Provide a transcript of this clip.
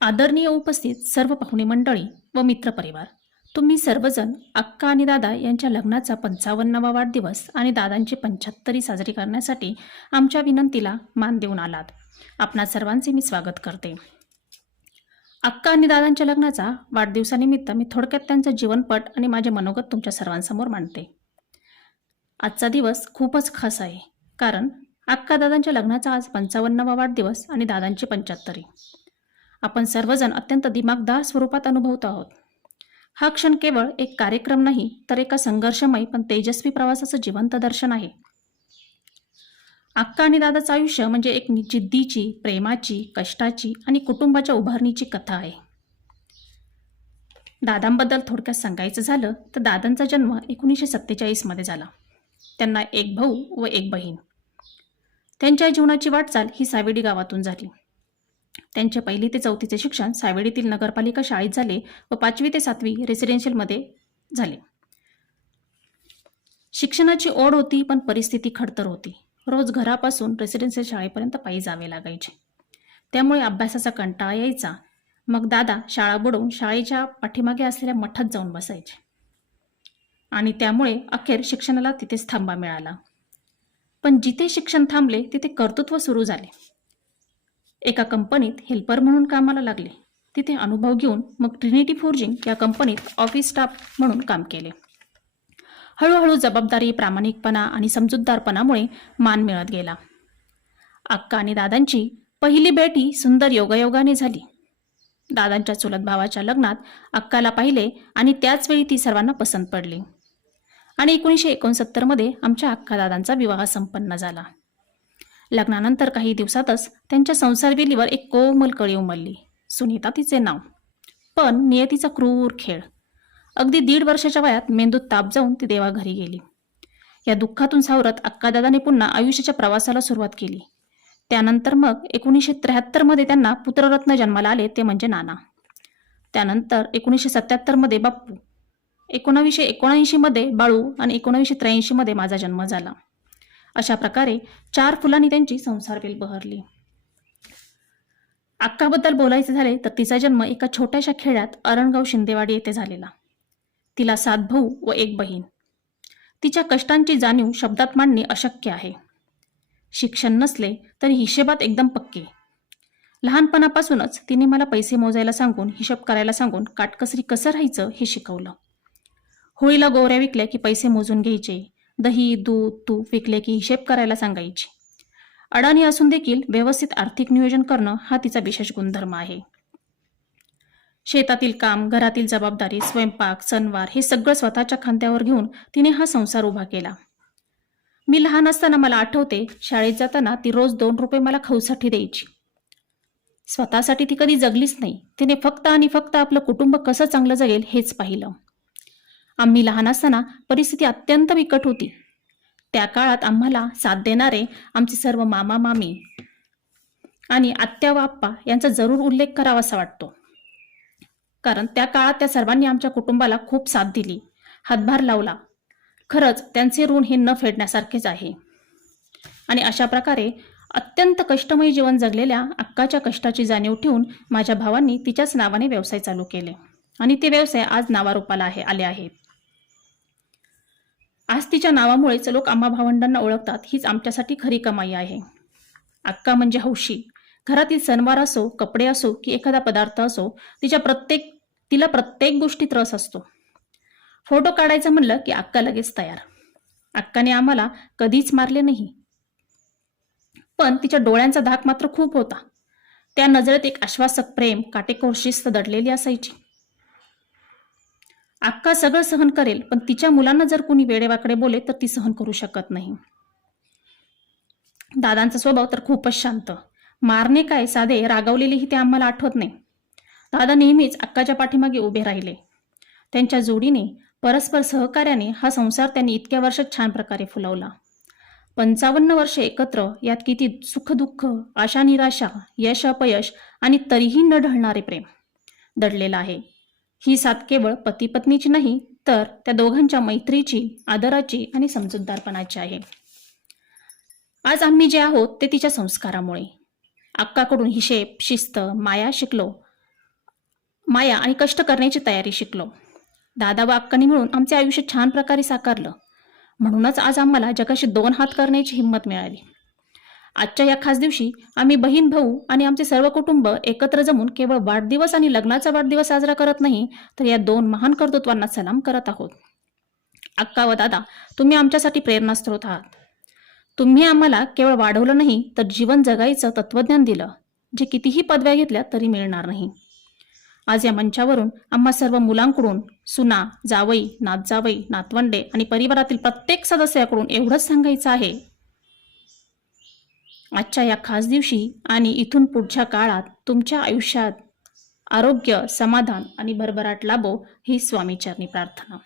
आदरणीय उपस्थित सर्व पाहुणे मंडळी व मित्रपरिवार, तुम्ही सर्वजण अक्का आणि दादा यांच्या लग्नाचा 55वा वाढदिवस आणि दादांची 75री साजरी करण्यासाठी आमच्या विनंतीला मान देऊन आलात. आपणा सर्वांचे मी स्वागत करते. अक्का आणि दादांच्या लग्नाचा वाढदिवसानिमित्त मी थोडक्यात त्यांचं जीवनपट आणि माझे मनोगत तुमच्या सर्वांसमोर मांडते. आजचा दिवस खूपच खास आहे, कारण अक्का दादांच्या लग्नाचा आज 55वा वाढदिवस आणि दादांची 75री. आपण सर्वजण अत्यंत दिमागदार स्वरूपात अनुभवतो आहोत. हा क्षण केवळ एक कार्यक्रम नाही, तर एका संघर्षमय पण तेजस्वी प्रवासाचं जिवंत दर्शन आहे. अक्का आणि दादाचं आयुष्य म्हणजे एक जिद्दीची, प्रेमाची, कष्टाची आणि कुटुंबाच्या उभारणीची कथा आहे. दादांबद्दल थोडक्यात सांगायचं झालं तर दादांचा जन्म 1947 मध्ये झाला. त्यांना एक भाऊ व एक बहीण. त्यांच्या जीवनाची वाटचाल ही सावेडी गावातून झाली. त्यांचे 1ली ते 4थीचे शिक्षण सावेडीतील नगरपालिका शाळेत झाले व 5वी ते 7वी रेसिडेन्शियलमध्ये झाले. शिक्षणाची ओढ होती, पण परिस्थिती खडतर होती. रोज घरापासून रेसिडेन्शियल शाळेपर्यंत पायी जावे लागायचे. त्यामुळे अभ्यासाचा कंटाळा यायचा. मग दादा शाळा बुडवून शाळेच्या पाठीमागे असलेल्या मठात जाऊन बसायचे आणि त्यामुळे अखेर शिक्षणाला तिथेच थांबा मिळाला. पण जिथे शिक्षण थांबले तिथे कर्तृत्व सुरू झाले. एका कंपनीत हेल्पर म्हणून कामाला लागले. तिथे अनुभव घेऊन मग ट्रिनिटी फोर्जिंग या कंपनीत ऑफिस स्टाफ म्हणून काम केले. हळूहळू जबाबदारी, प्रामाणिकपणा आणि समजूतदारपणामुळे मान मिळत गेला. अक्का आणि दादांची पहिली भेटी सुंदर योगायोगाने झाली. दादांच्या चुलत भावाच्या लग्नात अक्काला पाहिले आणि त्याच वेळी ती सर्वांना पसंत पडली आणि 1969 मध्ये आमच्या अक्का दादांचा विवाह संपन्न झाला. लग्नानंतर काही दिवसातच त्यांच्या संसारवेलीवर एक कोमल कळी उमलली. सुनीता तिचे नाव. पण नियतीचा क्रूर खेळ. अगदी 1.5 वर्षाच्या वयात मेंदूत ताप जाऊन ती देवाघरी गेली. या दुःखातून सावरत अक्कादादाने पुन्हा आयुष्याच्या प्रवासाला सुरुवात केली. त्यानंतर मग 1973 मध्ये त्यांना पुत्ररत्न जन्माला आले, ते म्हणजे नाना. त्यानंतर 1977 मध्ये बाप्पू, 1979 मध्ये बाळू आणि 1983 मध्ये माझा जन्म झाला. अशा प्रकारे 4 फुलांनी त्यांची संसारवेल बहरली. अक्काबद्दल बोलायचे झाले तर तिचा जन्म एका छोट्याशा खेड्यात अरणगाव शिंदेवाडी येथे झालेला. तिला 7 भाऊ व 1 बहीण. तिच्या कष्टांची जाणीव शब्दात मांडणे अशक्य आहे. शिक्षण नसले तरी हिशेबात एकदम पक्के. लहानपणापासूनच तिने मला पैसे मोजायला सांगून, हिशोब करायला सांगून काटकसरी कसं राहायचं हे शिकवलं. होळीला गोवऱ्या विकल्या की पैसे मोजून घ्यायचे. दही, दूध, तूप विकले की हिशेब करायला सांगायची. अडाणी असून देखील व्यवस्थित आर्थिक नियोजन करणं हा तिचा विशेष गुणधर्म आहे. शेतातील काम, घरातील जबाबदारी, स्वयंपाक, सणवार हे सगळं स्वतःच्या खांद्यावर घेऊन तिने हा संसार उभा केला. मी लहान असताना मला आठवते, शाळेत जाताना ती रोज 2 रुपये मला खाऊसाठी द्यायची. स्वतःसाठी ती कधी जगलीच नाही. तिने फक्त आणि फक्त आपलं कुटुंब कसं चांगलं जगेल हेच पाहिलं. आम्ही लहान असताना परिस्थिती अत्यंत बिकट होती. त्या काळात आम्हाला साथ देणारे आमचे सर्व मामा, मामी आणि आत्या व आप्पा यांचा जरूर उल्लेख करावासा वाटतो. कारण त्या काळात त्या सर्वांनी आमच्या कुटुंबाला खूप साथ दिली, हातभार लावला. खरंच त्यांचे ऋण हे न फेडण्यासारखेच आहे. आणि अशा प्रकारे अत्यंत कष्टमयी जीवन जगलेल्या अक्काच्या कष्टाची जाणीव ठेवून माझ्या भावांनी तिच्याच नावाने व्यवसाय चालू केले आणि ते व्यवसाय आज नावारूपाला आले आहेत. आज तिच्या नावामुळेच लोक आम्हा भावंडांना ओळखतात. हीच आमच्यासाठी खरी कमाई आहे. अक्का म्हणजे हौशी. घरातील सणवार असो, कपडे असो की एखादा पदार्थ असो, तिला प्रत्येक गोष्टीत रस असतो. फोटो काढायचं म्हणलं की अक्का लगेच तयार. अक्काने आम्हाला कधीच मारले नाही, पण तिच्या डोळ्यांचा धाक मात्र खूप होता. त्या नजरेत एक आश्वासक प्रेम, काटेकोर शिस्त दडलेली असायची. अक्का सगळं सहन करेल, पण तिच्या मुलांना जर कुणी वेडेवाकडे बोले तर ती सहन करू शकत नाही. दादांचा स्वभाव तर खूपच शांत. मारणे काय, साधे रागावलेलेही ते आम्हाला आठवत नाही. दादा नेहमीच अक्काच्या पाठीमागे उभे राहिले. त्यांच्या जोडीने, परस्पर सहकार्याने हा संसार त्यांनी इतक्या वर्षात छान प्रकारे फुलवला. 55 वर्षे एकत्र, यात किती सुखदुःख, आशा निराशा, यश अपयश आणि तरीही न ढळणारे प्रेम दडलेलं आहे. ही साथ केवळ पती पत्नीची नाही, तर त्या दोघांच्या मैत्रीची, आदराची आणि समजूतदारपणाची आहे. आज आम्ही जे आहोत ते तिच्या संस्कारामुळे. अक्काकडून हिशेब, शिस्त, माया शिकलो. माया आणि कष्ट करण्याची तयारी शिकलो. दादा व अक्कांनी मिळून आमचे आयुष्य छान प्रकारे साकारलं. म्हणूनच आज आम्हाला जगाशी 2 हात करण्याची हिंमत मिळाली. आजच्या या खास दिवशी आम्ही बहीण भाऊ आणि आमचे सर्व कुटुंब एकत्र जमून केवळ वाढदिवस आणि लग्नाचा वाढदिवस साजरा करत नाही, तर या 2 महान कर्तृत्वांना सलाम करत आहोत. अक्का व दादा, तुम्ही आमच्यासाठी प्रेरणास्रोत आहात. तुम्ही आम्हाला केवळ वाढवलं नाही, तर जीवन जगायचं तत्वज्ञान दिलं, जे कितीही पदव्या घेतल्या तरी मिळणार नाही. आज या मंचावरून आम्हा सर्व मुलांकडून, सुना, जावई, नातजावई, नातवंडे आणि परिवारातील प्रत्येक सदस्याकडून एवढंच सांगायचं आहे. आजच्या या खास दिवशी आणि इथून पुढच्या काळात तुमच्या आयुष्यात आरोग्य, समाधान आणि भरभराट लाभो ही स्वामीचरणी प्रार्थना.